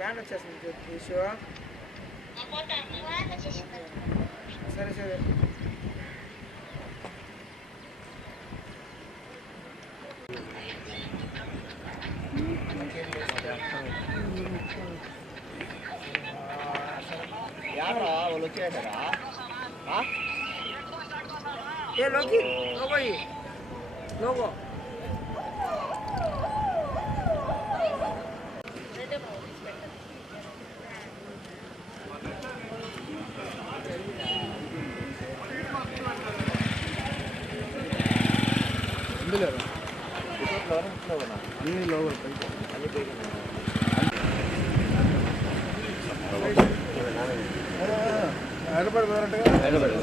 Van వచ్చేస్తుంది issue. సరే సరే యారా వాళ్ళు వచ్చేసారా? ఏ లోకి లోగోయి లోగో అన్ని లోగోలు అన్ని హైదరాబాద్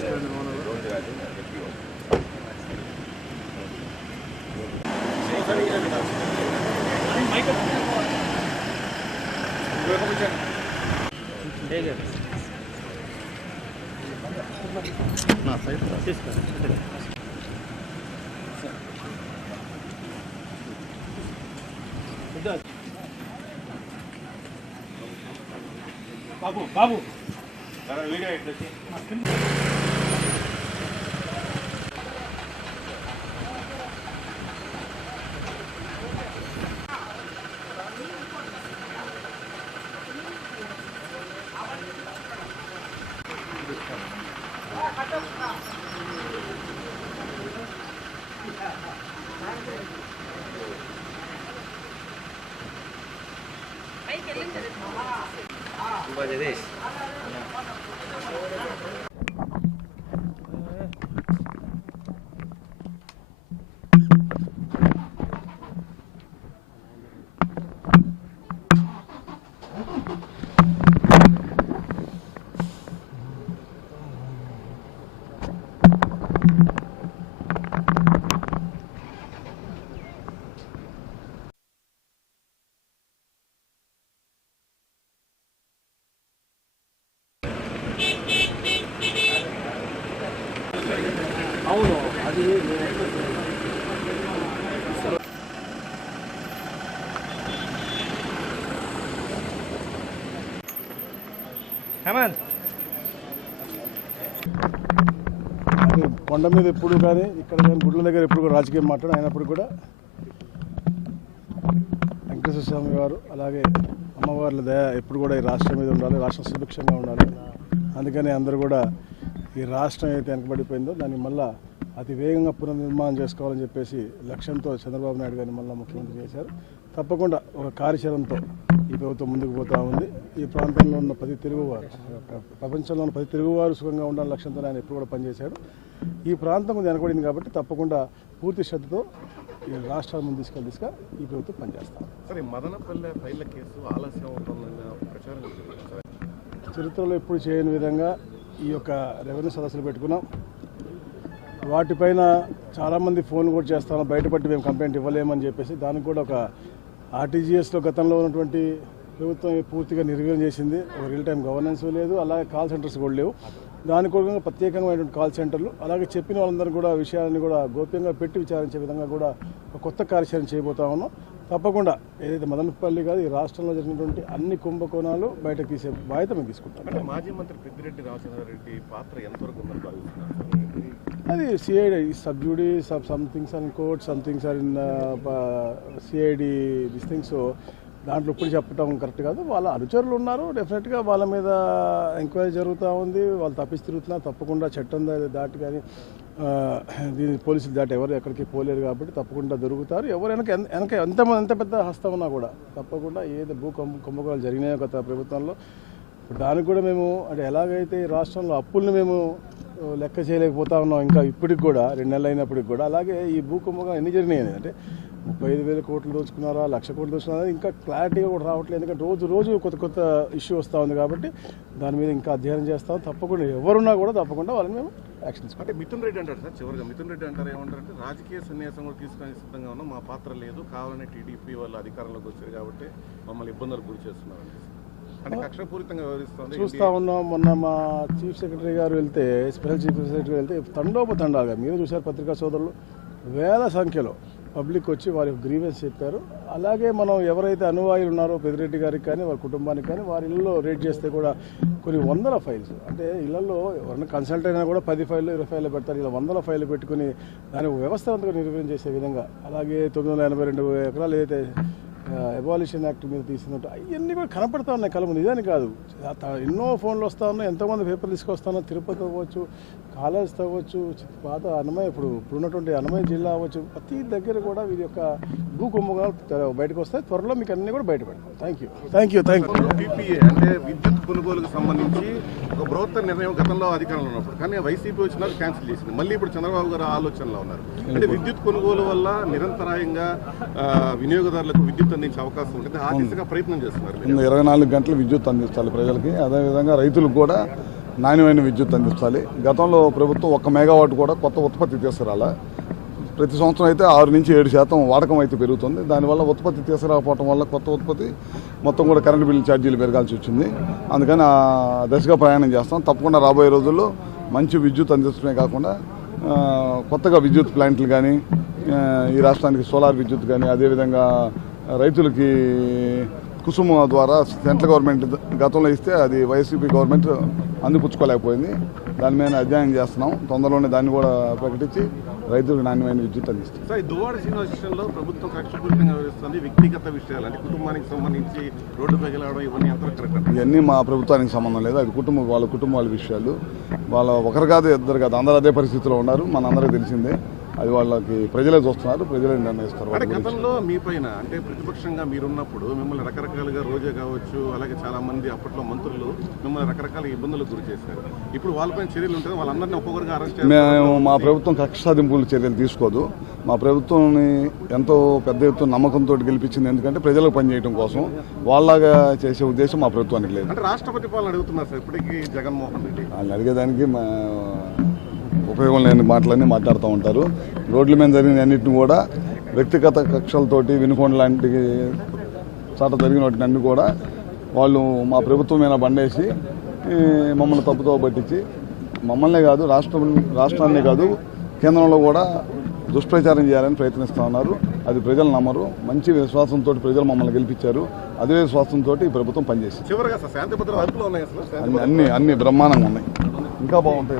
బాబు బాబు వీడియో ఎట్లా జగదీష్ అవును అది కొండ మీద ఎప్పుడు కానీ ఇక్కడ కానీ గుడ్ల దగ్గర ఎప్పుడు కూడా రాజకీయం మాట్లాడి అయినప్పుడు కూడా వెంకటేశ్వర స్వామి గారు అలాగే అమ్మవార్ల దయ ఎప్పుడు కూడా ఈ రాష్ట్రం మీద ఉండాలి, రాష్ట్రం సుభిక్షంగా ఉండాలి. అందుకని అందరూ కూడా ఈ రాష్ట్రం అయితే వెనకబడిపోయిందో దాన్ని మళ్ళీ అతి వేగంగా పునర్నిర్మాణం చేసుకోవాలని చెప్పేసి లక్ష్యంతో చంద్రబాబు నాయుడు గారిని మళ్ళీ ముఖ్యమంత్రి చేశారు. తప్పకుండా ఒక కార్యాచరణతో ఈ ప్రభుత్వం ముందుకు పోతూ ఉంది. ఈ ప్రాంతంలో ఉన్న ప్రతి తెలుగువారు, ప్రపంచంలో ఉన్న ప్రతి తెలుగువారు సుఖంగా ఉండాలని లక్ష్యంతో ఆయన ఎప్పుడు కూడా పనిచేశాడు. ఈ ప్రాంతం కొంచెం వెనకబడింది కాబట్టి తప్పకుండా పూర్తి శ్రద్ధతో ఈ రాష్ట్రాల ముందు తీసుకెళ్ళి ఈ ప్రభుత్వం పనిచేస్తాం. సరే, మదనపల్లె ఫైళ్ల కేసు ఆలస్యం అవుతుందన్న ప్రచారం చరిత్రలో ఎప్పుడు చేయని విధంగా ఈ యొక్క రెవెన్యూ సదస్సులు పెట్టుకున్నాం. వాటిపైన చాలామంది ఫోన్ కూడా చేస్తాను, బయటపట్టి మేము కంప్లైంట్ ఇవ్వలేమని చెప్పేసి దానికి కూడా ఒక ఆర్టీజీఎస్లో గతంలో ఉన్నటువంటి ప్రభుత్వం పూర్తిగా నిర్వీర్యం చేసింది. ఒక రియల్ టైం గవర్నెన్స్ లేదు, అలాగే కాల్ సెంటర్స్ కూడా లేవు. దాని కూడా ప్రత్యేకమైనటువంటి కాల్ సెంటర్లు, అలాగే చెప్పిన వాళ్ళందరూ కూడా విషయాన్ని కూడా గోప్యంగా పెట్టి విచారించే విధంగా కూడా ఒక కొత్త కార్యాచరణ చేయబోతా ఉన్నాం. తప్పకుండా ఏదైతే మదనపల్లి కాదు ఈ రాష్ట్రంలో జరిగినటువంటి అన్ని కుంభకోణాలు బయటకు తీసే బాధ్యత మేము తీసుకుంటాం. అంటే మాజీ మంత్రి పెద్దిరెడ్డి రామచంద్రారెడ్డి పాత్ర ఎంతవరకు ఉందని భావిస్తున్నారు? అది CID sub judice some things are in court, some things are in CID this things. దాంట్లో ఇప్పుడు చెప్పడం కరెక్ట్ కాదు. వాళ్ళ అనుచరులు ఉన్నారు, డెఫినెట్గా వాళ్ళ మీద ఎంక్వైరీ జరుగుతూ ఉంది. వాళ్ళు తప్పిసి తిరుగుతున్నారు. తప్పకుండా చట్టం దాటి కానీ దీని పోలీసులు దాటి ఎవరు ఎక్కడికి పోలేరు కాబట్టి తప్పకుండా దొరుకుతారు. ఎవరు వెనక ఎంత పెద్ద హస్తం ఉన్నా కూడా తప్పకుండా ఏది కుంభకోణాలు జరిగినాయో గత ప్రభుత్వంలో దానికి కూడా మేము అంటే ఎలాగైతే ఈ రాష్ట్రంలో అప్పుల్ని మేము లెక్క చేయలేకపోతా ఉన్నాం ఇంకా ఇప్పటికి కూడా 2 నెలలు అయినప్పటికి కూడా, అలాగే ఈ కుంభకోణాలు ఎన్ని జరిగినాయి అంటే 35,000 కోట్లు దోచుకున్నారా, 1,00,000 కోట్లు దోచుకున్నారా ఇంకా క్లారిటీగా కూడా రావట్లేదు. ఎందుకంటే రోజు కొత్త ఇష్యూ వస్తూ ఉంది కాబట్టి దాని మీద ఇంకా అధ్యయనం చేస్తాం. తప్పకుండా ఎవరున్నా కూడా తప్పకుండా వాళ్ళని మేము యాక్షన్ తీసుకుంటాం. అంటే మిథున్ రెడ్డి అంటారు సార్, చివరిగా మిథున్ రెడ్డి అంటారు ఏమంటారంటే రాజకీయ సన్యాసం కూడా తీసుకొని సిద్ధంగా ఉన్నాం, మా పాత్ర లేదు, కావాలని టీడీపీ వాళ్ళు అధికారంలోకి వచ్చారు కాబట్టి మమ్మల్ని ఇబ్బందులకు గురి చేస్తున్నారు అంటే కక్షపూరితంగా వ్యవహరిస్తుంది చూస్తూ ఉన్నాం. మొన్న మా చీఫ్ సెక్రటరీ గారు వెళ్తే, స్పెషల్ చీఫ్ సెక్రటరీ వెళ్తే తండోపతండాలుగా మీరు చూశారు పత్రికా సోదరులు, వేల సంఖ్యలో పబ్లిక్ వచ్చి వారి గ్రీవెన్స్ చెప్పారు. అలాగే మనం ఎవరైతే అనువాయులు ఉన్నారో పెద్దిరెడ్డి గారికి కానీ వారి కుటుంబానికి కానీ వారి ఇళ్ళలో రేట్ చేస్తే కూడా కొన్ని వందల ఫైల్స్, అంటే ఇళ్లలో ఎవరైనా కన్సల్ట్ అయినా కూడా 10 ఫైళ్ళు 20 ఫైళ్ళు పెడతారు. ఇలా వందల ఫైళ్ళు పెట్టుకుని దాన్ని వ్యవస్థవంతంగా నిర్వహణ చేసే విధంగా, అలాగే 982 ఎకరాలు ఏదైతే అబాలిషన్ యాక్ట్ మీద తీసినట్టు అవన్నీ కూడా కనపడతా ఉన్నాయి కళ్ళ ముందు. ఇదని కాదు, ఎన్నో ఫోన్లు వస్తూ ఉన్నాయి, ఎంతోమంది పేపర్లు తీసుకొస్తాను. తిరుపతి అవ్వచ్చు, కాలేజ్ అవ్వచ్చు, పాత అన్నమయ్య ఇప్పుడు ఉన్నటువంటి అన్నమయ్య జిల్లా అవ్వచ్చు, ప్రతి దగ్గర కూడా వీరి యొక్క భూ కుంభకోణాలు బయటకు వస్తాయి. త్వరలో మీకు అన్నీ కూడా బయటపెడతాం. Thank you. PPA అంటే విద్యుత్ కొనుగోలుకు సంబంధించి ఒక బృహత్తర నిర్ణయం గతంలో అధికారంలో ఉన్నప్పుడు, కానీ వైసీపీ వచ్చినాక క్యాన్సిల్ చేసింది. మళ్ళీ ఇప్పుడు చంద్రబాబు గారు ఆలోచనలో ఉన్నారు. అంటే విద్యుత్ కొనుగోలు వల్ల నిరంతరాయంగా వినియోగదారులకు విద్యుత్ అందించే అవకాశం ఉంటుంది. ఆ దిశగా ప్రయత్నం చేస్తున్నారు. 24 గంటలు విద్యుత్ అందించాలి ప్రజలకి. అదేవిధంగా రైతులకు కూడా నాణ్యమైన విద్యుత్ అందించాలి. గతంలో ప్రభుత్వం 1 మెగావాట్ కూడా కొత్త ఉత్పత్తి తీసుకురాలా. ప్రతి సంవత్సరం అయితే 6 నుంచి 7% వాడకం అయితే పెరుగుతుంది. దానివల్ల ఉత్పత్తి తీసుకురాకపోవడం వల్ల కొత్త ఉత్పత్తి మొత్తం కూడా కరెంటు బిల్లు ఛార్జీలు పెరగాల్సి వచ్చింది. అందుకని ఆ దశగా ప్రయాణం చేస్తాం. తప్పకుండా రాబోయే రోజుల్లో మంచి విద్యుత్ అందించడమే కాకుండా కొత్తగా విద్యుత్ ప్లాంట్లు కానీ, ఈ రాష్ట్రానికి సోలార్ విద్యుత్ కానీ, అదేవిధంగా రైతులకి కుసుమ ద్వారా సెంట్రల్ గవర్నమెంట్ గతంలో ఇస్తే అది వైసీపీ గవర్నమెంట్ అందిపుచ్చుకోలేకపోయింది. దాని మీద అధ్యయనం చేస్తున్నాం. తొందరలోనే దాన్ని కూడా ప్రకటించి రైతులకు నాణ్యమైన విద్యుత్ అందిస్తుంది. సార్, దువ్వాడ శ్రీనివాస్ విషయంలో ప్రభుత్వం కక్షపూరితంగా వ్యవహరిస్తుంది. వ్యక్తిగత విషయాలు అంటే కుటుంబానికి సంబంధించి రోడ్డుపైకి వెళ్ళడం ఇవన్నీ ఎంత కరెక్ట్? ఇవన్నీ మా ప్రభుత్వానికి సంబంధం లేదు. అది వాళ్ళ కుటుంబాల విషయాలు. వాళ్ళ ఒకరు కాదు, ఇద్దరు కాదు, అందరూ అదే పరిస్థితిలో ఉన్నారు. మనందరికీ తెలిసిందే. అది వాళ్ళకి ప్రజలే చూస్తున్నారు, ప్రజలే నిర్ణయిస్తారు. అంటే గతంలో మీ పైన అంటే ప్రతిపక్షంగా మీరున్నప్పుడు మిమ్మల్ని రకరకాలుగా రోజా కావచ్చు, అలాగే చాలా మంది అప్పట్లో మంత్రులు మిమ్మల్ని రకరకాల ఇబ్బందులకు గురి చేశారు. ఇప్పుడు వాళ్ళపైన చర్యలు ఉంటుంది, వాళ్ళందరినీ ఒక్కొక్కరిగా అరెస్ట్ మేము మా ప్రభుత్వం కక్ష సాధింపుల చర్యలు తీసుకోదు. మా ప్రభుత్వాన్ని ఎంతో పెద్ద ఎత్తున నమ్మకంతో గెలిపించింది. ఎందుకంటే ప్రజలకు పనిచేయడం కోసం. వాళ్ళగా చేసే ఉద్దేశం మా ప్రభుత్వానికి లేదు. అంటే రాష్ట్రపతి పాలన అడుగుతున్నారు సార్ ఇప్పటికీ జగన్మోహన్ రెడ్డి. వాళ్ళు అడిగేదానికి ఉపయోగం లేని మాటలన్నీ మాట్లాడుతూ ఉంటారు. రోడ్ల మీద జరిగిన అన్నింటిని కూడా వ్యక్తిగత కక్షలతోటి వినుకొండ లాంటి చాట జరిగిన వాటిని అన్ని కూడా వాళ్ళు మా ప్రభుత్వం మీద బండేసి మమ్మల్ని తప్పుతో పట్టించి మమ్మల్నే కాదు రాష్ట్రాన్నే కాదు కేంద్రంలో కూడా దుష్ప్రచారం చేయాలని ప్రయత్నిస్తూ ఉన్నారు. అది ప్రజలు నమ్మరు. మంచి విశ్వాసంతో ప్రజలు మమ్మల్ని గెలిపించారు. అదే విశ్వాసంతో ఈ ప్రభుత్వం పనిచేసింది. చివరిగా శాంతి భద్రతలు అన్ని బ్రహ్మాండంగా ఉన్నాయి. ఇంకా బాగుంటాయి.